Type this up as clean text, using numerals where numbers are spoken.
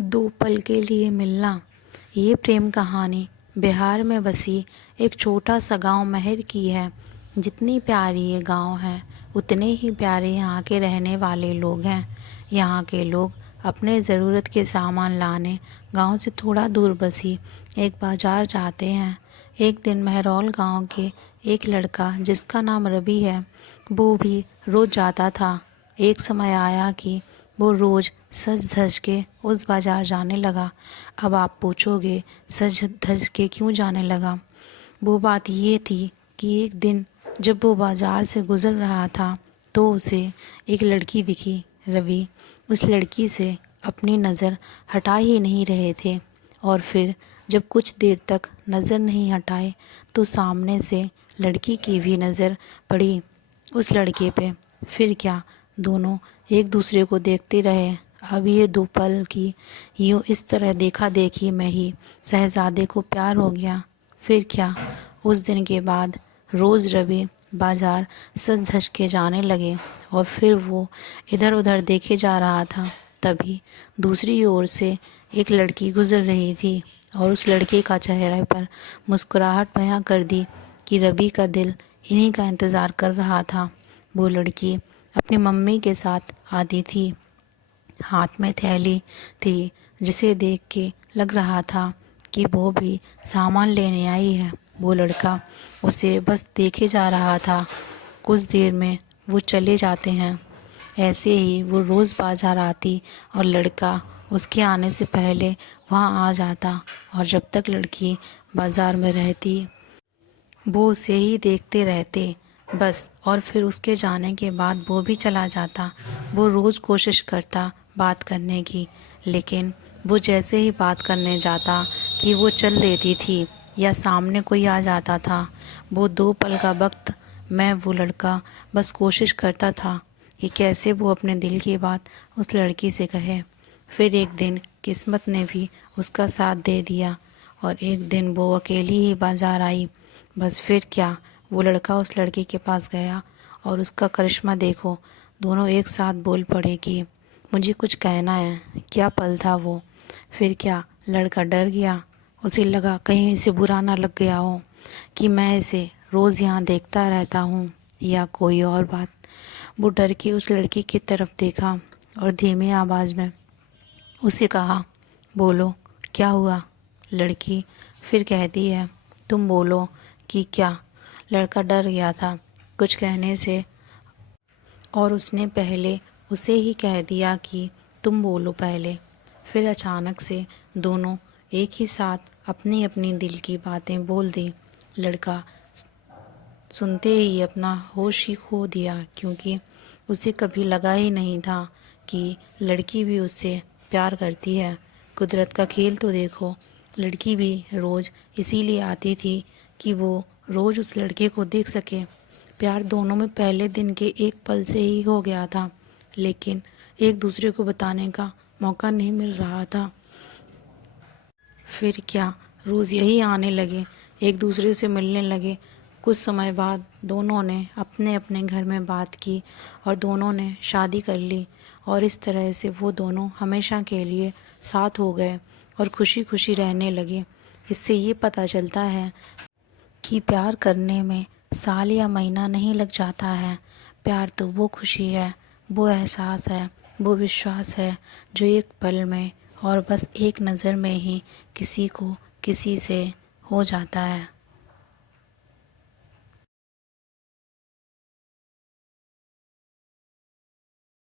दो पल के लिए मिलना। ये प्रेम कहानी बिहार में बसी एक छोटा सा गांव महर की है। जितनी प्यारी ये गांव है उतने ही प्यारे यहाँ के रहने वाले लोग हैं। यहाँ के लोग अपने ज़रूरत के सामान लाने गांव से थोड़ा दूर बसी एक बाज़ार जाते हैं। एक दिन महरौल गांव के एक लड़का जिसका नाम रवि है, वो भी रोज़ जाता था। एक समय आया कि वो रोज़ सज धज के उस बाज़ार जाने लगा। अब आप पूछोगे सज धज के क्यों जाने लगा? वो बात ये थी कि एक दिन जब वो बाज़ार से गुज़र रहा था तो उसे एक लड़की दिखी। रवि उस लड़की से अपनी नज़र हटा ही नहीं रहे थे और फिर जब कुछ देर तक नज़र नहीं हटाए तो सामने से लड़की की भी नज़र पड़ी उस लड़के पे। फिर क्या, दोनों एक दूसरे को देखते रहे। अब ये दो पल की यूँ इस तरह देखा देखी में ही शहज़ादे को प्यार हो गया। फिर क्या, उस दिन के बाद रोज़ रवि बाज़ार सज धज के जाने लगे और फिर वो इधर उधर देखे जा रहा था। तभी दूसरी ओर से एक लड़की गुज़र रही थी और उस लड़के का चेहरे पर मुस्कुराहट बयां कर दी कि रवि का दिल इन्हीं का इंतज़ार कर रहा था। वो लड़की अपनी मम्मी के साथ आती थी, हाथ में थैली थी, जिसे देख के लग रहा था कि वो भी सामान लेने आई है। वो लड़का उसे बस देखे जा रहा था। कुछ देर में वो चले जाते हैं। ऐसे ही वो रोज़ बाज़ार आती और लड़का उसके आने से पहले वहाँ आ जाता और जब तक लड़की बाज़ार में रहती वो उसे ही देखते रहते बस। और फिर उसके जाने के बाद वो भी चला जाता। वो रोज़ कोशिश करता बात करने की, लेकिन वो जैसे ही बात करने जाता कि वो चल देती थी या सामने कोई आ जाता था। वो दो पल का वक्त मैं वो लड़का बस कोशिश करता था कि कैसे वो अपने दिल की बात उस लड़की से कहे। फिर एक दिन किस्मत ने भी उसका साथ दे दिया और एक दिन वो अकेली ही बाज़ार आई। बस फिर क्या, वो लड़का उस लड़की के पास गया और उसका करिश्मा देखो, दोनों एक साथ बोल पड़े कि मुझे कुछ कहना है। क्या पल था वो! फिर क्या, लड़का डर गया। उसे लगा कहीं इसे बुरा ना लग गया हो कि मैं इसे रोज़ यहाँ देखता रहता हूँ या कोई और बात। वो डर के उस लड़की की तरफ देखा और धीमी आवाज़ में उसे कहा, बोलो क्या हुआ? लड़की फिर कहती है, तुम बोलो कि क्या? लड़का डर गया था कुछ कहने से और उसने पहले उसे ही कह दिया कि तुम बोलो पहले। फिर अचानक से दोनों एक ही साथ अपनी अपनी दिल की बातें बोल दी। लड़का सुनते ही अपना होश ही खो दिया, क्योंकि उसे कभी लगा ही नहीं था कि लड़की भी उससे प्यार करती है। कुदरत का खेल तो देखो, लड़की भी रोज़ इसीलिए आती थी कि वो रोज़ उस लड़के को देख सके। प्यार दोनों में पहले दिन के एक पल से ही हो गया था, लेकिन एक दूसरे को बताने का मौका नहीं मिल रहा था। फिर क्या, रोज़ यही आने लगे, एक दूसरे से मिलने लगे। कुछ समय बाद दोनों ने अपने अपने घर में बात की और दोनों ने शादी कर ली और इस तरह से वो दोनों हमेशा के लिए साथ हो गए और खुशी खुशी रहने लगे। इससे ये पता चलता है कि प्यार करने में साल या महीना नहीं लग जाता है। प्यार तो वो खुशी है, वो एहसास है, वो विश्वास है जो एक पल में और बस एक नज़र में ही किसी को किसी से हो जाता है।